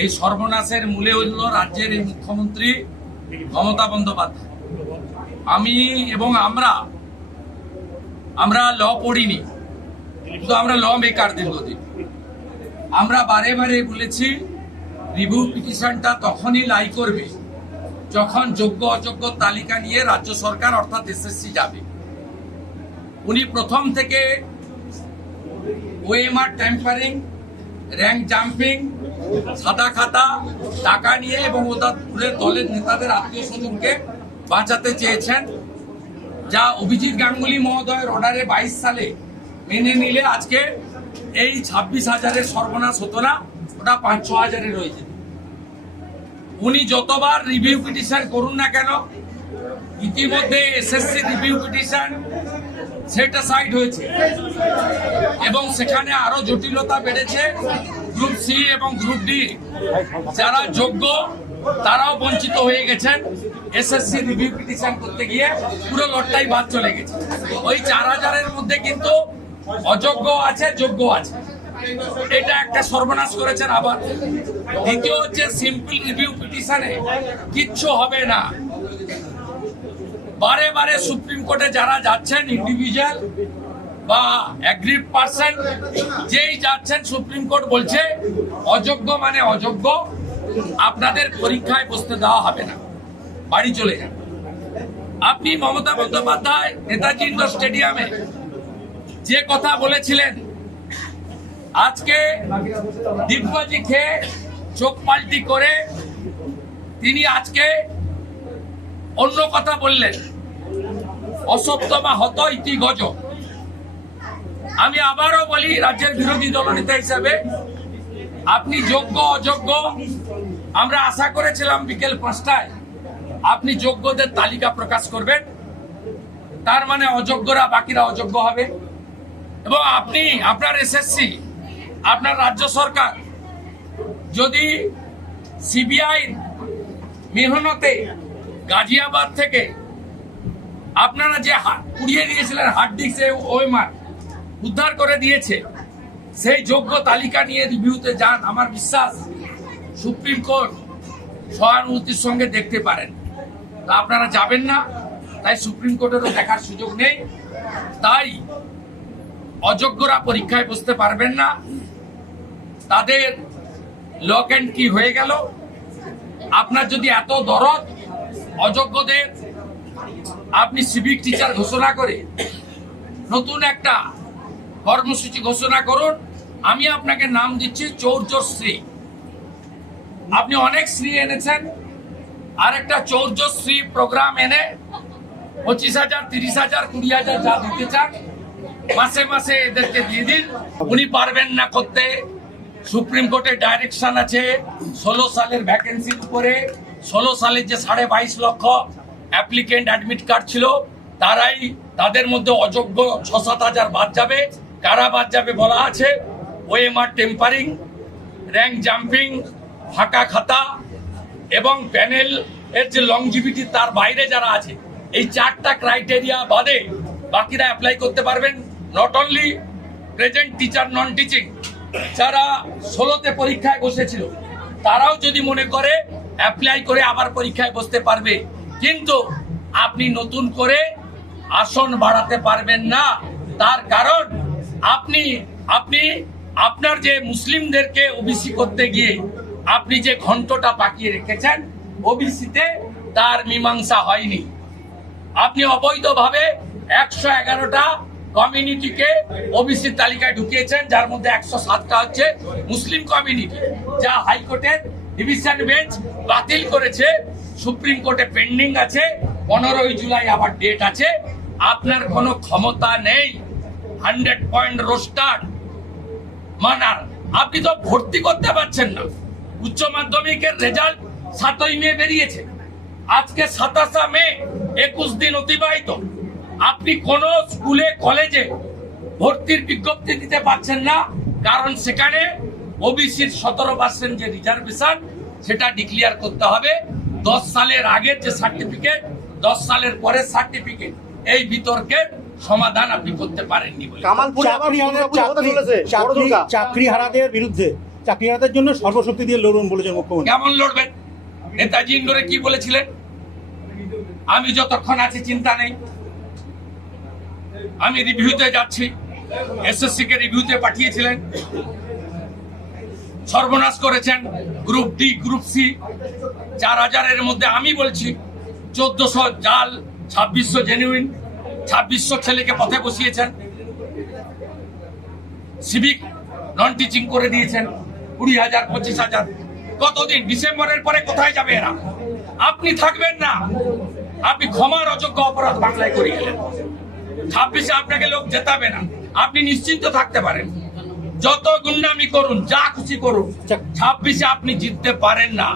এই সর্বনাশের মূলে হইল রাজ্যের এই মুখ্যমন্ত্রী মমতা বন্দ্যোপাধ্যায়। আমি এবং আমরা আমরা ল পড়িনি, কিন্তু আমরা ল মেকার দীর্ঘদিন। আমরা বারে বারে বলেছি রিভিউ পিটিশনটা তখনই লাই করবে যখন যোগ্য অযোগ্য তালিকা নিয়ে রাজ্য সরকার, অর্থাৎ এসএসসি যাবে। উনি প্রথম থেকে ওএমআর টেম্পারিং র্যাঙ্ক জাম্পিং সাদা খাতা, টাকা নিয়ে এবং ওদের দলের নেতাদের আত্মীয় স্বজনকে বাঁচাতে চেয়েছেন, যা অভিজিৎ গাঙ্গুলি মহোদয়ের অর্ডারে বাইশ সালে মেনে নিলে আজকে এই ছাব্বিশ হাজারের সর্বনাশ হতো না, ওটা পাঁচ, ছ হাজারে রয়েছে। উনি যতবার রিভিউ পিটিশন করুন না কেন, ইতিমধ্যে এসএসসি রিভিউ পিটিশন সেটা সাইড হয়েছে এবং সেখানে আরও জটিলতা বেড়েছে। গ্রুপ সি এবং গ্রুপ ডি। যারা যোগ্য, তারাও বঞ্চিত হয়ে গেছেন। এসএসসি রিভিউ পিটিশন করতে গিয়ে পুরো লটটাই বাদ চলে গেছে। ওই চার হাজারের মধ্যে কিন্তু অযোগ্য আছে, যোগ্য আছে। এটা একটা সর্বনাশ করেছেন আবার। দ্বিতীয় হচ্ছে সিম্পল রিভিউ পিটিশনে কিচ্ছু হবে না। বারে বারে সুপ্রিম কোর্টে যারা যাচ্ছেন ইন্ডিভিজুয়াল বা অ্যাগ্রিড পার্সন যেই যাচ্ছেন সুপ্রিম কোর্ট বলছে, অযোগ্য মানে অযোগ্য, আপনাদের পরীক্ষায় বসতে দেওয়া হবে না। বাড়ি চলে আপনি মমতা বন্দ্যোপাধ্যায় স্টেডিয়ামে যে কথা বলেছিলেন, আজকে দিব্যজি খেয়ে চোখ পাল্টি করে তিনি আজকে অন্য কথা বললেন। অসপ্তমা হত ইতি আমি আবারও বলি, রাজ্যের বিরোধী দলনেতা হিসাবে আপনি যোগ্য, অযোগ্য, আমরা আশা করেছিলাম বিকেল পাঁচটায় আপনি যোগ্যদের তালিকা প্রকাশ করবেন। তার মানে অযোগ্যরা বাকিরা অযোগ্য হবে। এবং আপনি, আপনার এসএসসি আপনার রাজ্য সরকার যদি সিবিআই মেহনতে গাজিয়াবাদ থেকে আপনারা যে পুড়িয়ে দিয়েছিলেন হার্ড ডিস্ক ওএমআর উদ্ধার করে দিয়েছে। সেই যোগ্য তালিকা নিয়ে রিভিউতে যান, আমার বিশ্বাস সুপ্রিম কোর্ট সহানুভূতির সঙ্গে দেখতে পারেন। তা আপনারা যাবেন না, তাই সুপ্রিম কোর্টেরও দেখার সুযোগ নেই। তাই অযোগ্যরা পরীক্ষায় বসতে পারবেন না। তাদের লক অ্যান্ড কি হয়ে গেল। আপনার যদি এত দরদ, অযোগ্যদের, আপনি সিভিক টিচার ঘোষণা করে নতুন একটা কর্মসূচি ঘোষণা করুন। আমি আপনাকে নাম দিচ্ছি চৌর্যশ্রী আপনি অনেক শ্রী এনেছেন। আর একটা চৌর্যশ্রী প্রোগ্রাম এনে পঁচিশ হাজার, তিরিশ হাজার, কুড়ি হাজার যা দিতে চান, মাসে মাসে এদেরকে দিয়ে দিন। উনি পারবেন না করতে। সুপ্রিম কোর্টের ডাইরেকশন আছে ষোলো সালের ভ্যাকেন্সির উপরে। ষোলো সালের যে সাড়ে বাইশ লক্ষ অ্যাপ্লিকেন্ট অ্যাডমিট কার্ড ছিল, তারাই তাদের মধ্যে অযোগ্য ছ সাত হাজার বাদ যাবে। কারা বাদ যাবে বলা আছে, ওএমআর টেম্পারিং, র্যাঙ্ক জাম্পিং, ফাঁকা খাতা এবং প্যানেল এর যে লংজিভিটি তার বাইরে যারা আছে, এই চারটা ক্রাইটেরিয়া বাদে বাকিরা অ্যাপ্লাই করতে পারবেন। Not only present teacher non teaching যারা ষোলোতে পরীক্ষায় বসেছিল, তারাও যদি মনে করে অ্যাপ্লাই করে আবার পরীক্ষায় বসতে পারবে। কিন্তু আপনি নতুন করে আসন বাড়াতে পারবেন না। তার কারণ আপনি আপনি, আপনার যে মুসলিমদেরকে ওবিসি করতে গিয়ে আপনি যে ঘন্টটা পাকিয়ে রেখেছেন, ওবিসিতে তার মীমাংসা হয়নি। আপনি অবৈধভাবে একশো এগারোটা কমিউনিটিকে ওবিসি তালিকায় ঢুকিয়েছেন, যার মধ্যে একশো সাতটা হচ্ছে মুসলিম কমিউনিটি, যা হাইকোর্টের ডিভিশন বেঞ্চ বাতিল করেছে, সুপ্রিম কোর্টে পেন্ডিং আছে, পনেরোই জুলাই আবার ডেট আছে। আপনার কোনো ক্ষমতা নেই। Hundred point roster. মানার, আপনি তো ভর্তি করতে পারছেন না। উচ্চ মাধ্যমিকের রেজাল্ট সাতই মে বেরিয়েছে। আজকে সাতাশা মে, একুশ দিন অতিবাহিত। আপনি কোন স্কুলে, কলেজে ভর্তির বিজ্ঞপ্তি দিতে পারছেন না, কারণ সেখানে ওবিসির সতেরো পার্সেন্ট যে রিজার্ভেশন, সেটা ডিক্লিয়ার করতে হবে। দশ সালের আগের যে সার্টিফিকেট, দশ সালের পরের সার্টিফিকেট, এই বিতর্কের সমাধান আপনি করতে পারেননি বলে। কামালপুরে আবার চাকরি চাকরি চলেছে বড় চাকরি হারাদের জন্য সর্বশক্তি দিয়ে লড়ুন বলেছেন মুখ্যমন্ত্রী। কেমন লড়বেন? নেতাজি ইন্দোরে কি বলেছিলেন? আমি যতক্ষণ আছি চিন্তা নেই। আমি রিভিউতে যাচ্ছি। এসএসসি কে রিভিউতে পাঠিয়েছিলেন। সর্বনাশ করেছেন গ্রুপ ডি গ্রুপ সি। চার হাজারের মধ্যে আমি বলছি চোদ্দশো জাল ছাব্বিশশো জেনুইন ছাব্বিশশো ছেলেকে পথে বসিয়েছেন। সিভিক নন টিচিং করে দিয়েছেন। কুড়ি হাজার পঁচিশ হাজার। কতদিন? ডিসেম্বরের পরে কোথায় যাবে এরা? আপনি থাকবেন না। আপনি ক্ষমার অযোগ্য অপরাধ বাংলায় করে গেলেন ছাব্বিশে আপনাকে লোক জেতাবে না। আপনি নিশ্চিন্ত থাকতে পারেন। যত গুন্ডামি করুন যা খুশি করুন আচ্ছা। ছাব্বিশে আপনি জিততে পারেন না।